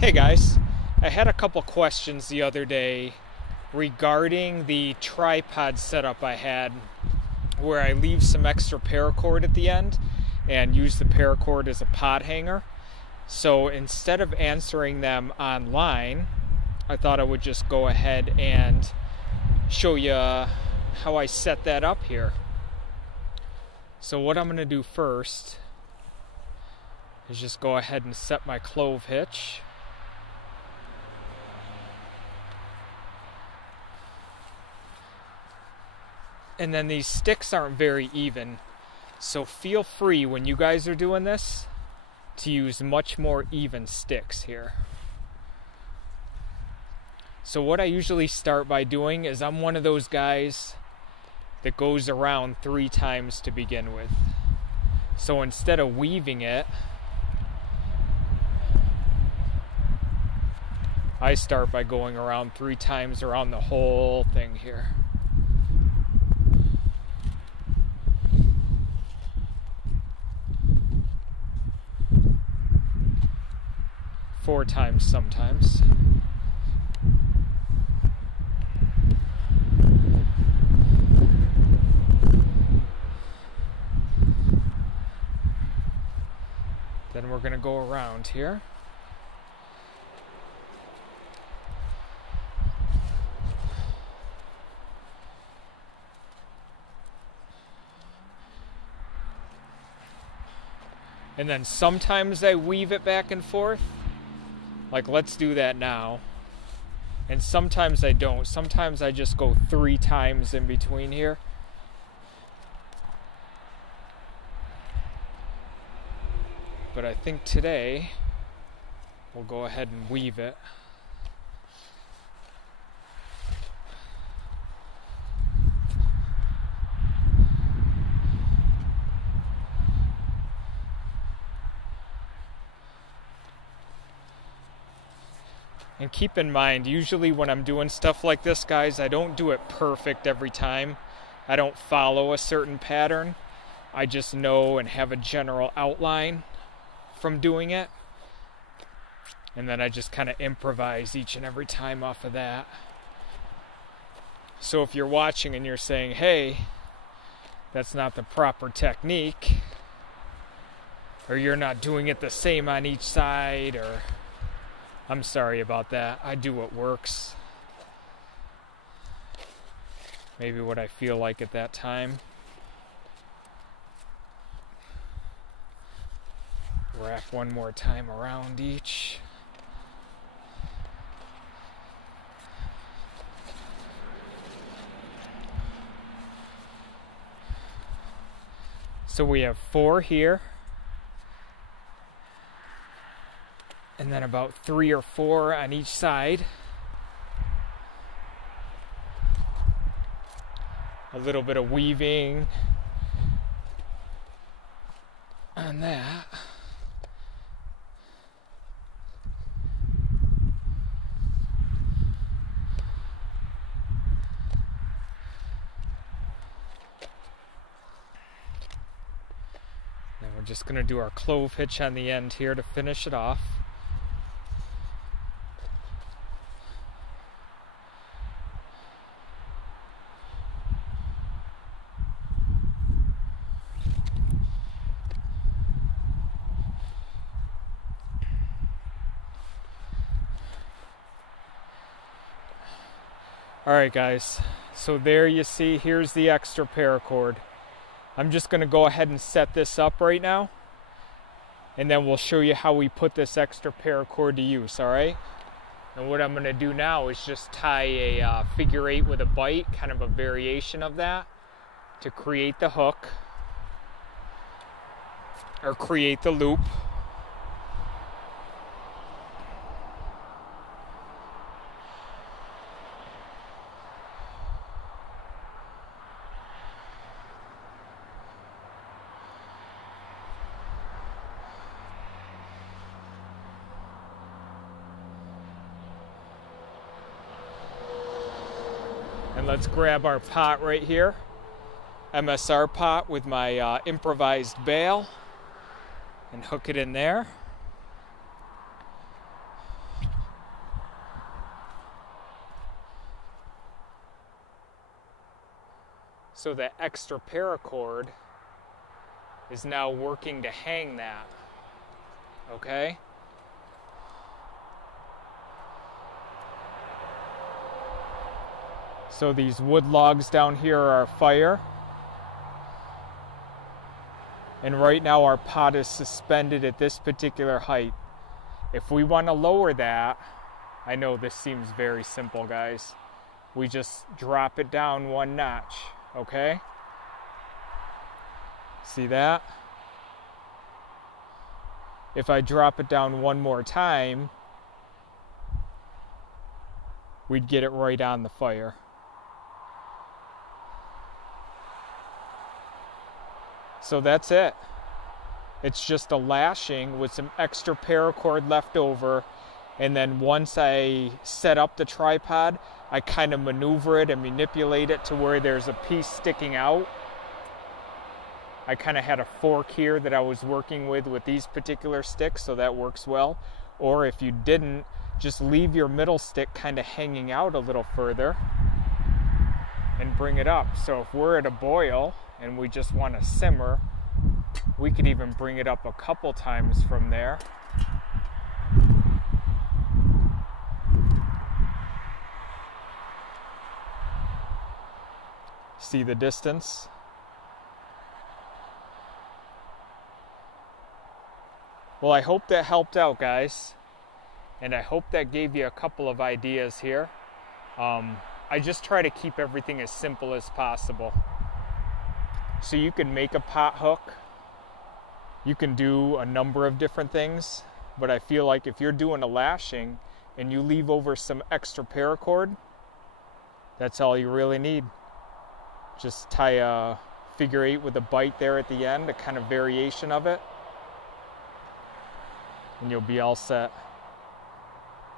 Hey guys, I had a couple questions the other day regarding the tripod setup I had where I leave some extra paracord at the end and use the paracord as a pod hanger. So instead of answering them online, I thought I would just go ahead and show you how I set that up here. So what I'm going to do first is just go ahead and set my clove hitch. And then these sticks aren't very even, so feel free when you guys are doing this to use much more even sticks here. So what I usually start by doing is I'm one of those guys that goes around 3 times to begin with. So instead of weaving it, I start by going around 3 times around the whole thing here. Four times sometimes. Then we're going to go around here. And then sometimes I weave it back and forth. Like, let's do that now. And sometimes I don't. Sometimes I just go 3 times in between here. But I think today we'll go ahead and weave it. And keep in mind, usually when I'm doing stuff like this, guys, I don't do it perfect every time. I don't follow a certain pattern. I just know and have a general outline from doing it. And then I just kind of improvise each and every time off of that. So if you're watching and you're saying, hey, that's not the proper technique, or you're not doing it the same on each side, or I'm sorry about that. I do what works. Maybe what I feel like at that time. Wrap one more time around each. So we have 4 here. And then about 3 or 4 on each side. A little bit of weaving on that. Then we're just going to do our clove hitch on the end here to finish it off. Alright guys, so there you see, here's the extra paracord. I'm just going to go ahead and set this up right now, and then we'll show you how we put this extra paracord to use, alright? And what I'm going to do now is just tie a figure 8 with a bite, kind of a variation of that, to create the hook, or create the loop. And let's grab our pot right here, MSR pot with my improvised bail, and hook it in there. So that extra paracord is now working to hang that, okay? So these wood logs down here are fire. And right now our pot is suspended at this particular height. If we want to lower that, I know this seems very simple, guys. We just drop it down one notch, okay? See that? If I drop it down one more time, we'd get it right on the fire. So that's it. It's just a lashing with some extra paracord left over, and then once I set up the tripod, I kind of maneuver it and manipulate it to where there's a piece sticking out. I kind of had a fork here that I was working with these particular sticks, so that works well. Or if you didn't, just leave your middle stick kind of hanging out a little further and bring it up. So if we're at a boil and we just want to simmer, we could even bring it up a couple times from there. See the distance? Well, I hope that helped out, guys. And I hope that gave you a couple of ideas here. I just try to keep everything as simple as possible. So you can make a pot hook. You can do a number of different things. But I feel like if you're doing a lashing and you leave over some extra paracord, that's all you really need. Just tie a figure 8 with a bite there at the end, a kind of variation of it, and you'll be all set.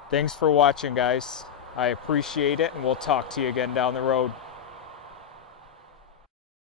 Thanks for watching, guys. I appreciate it, and we'll talk to you again down the road.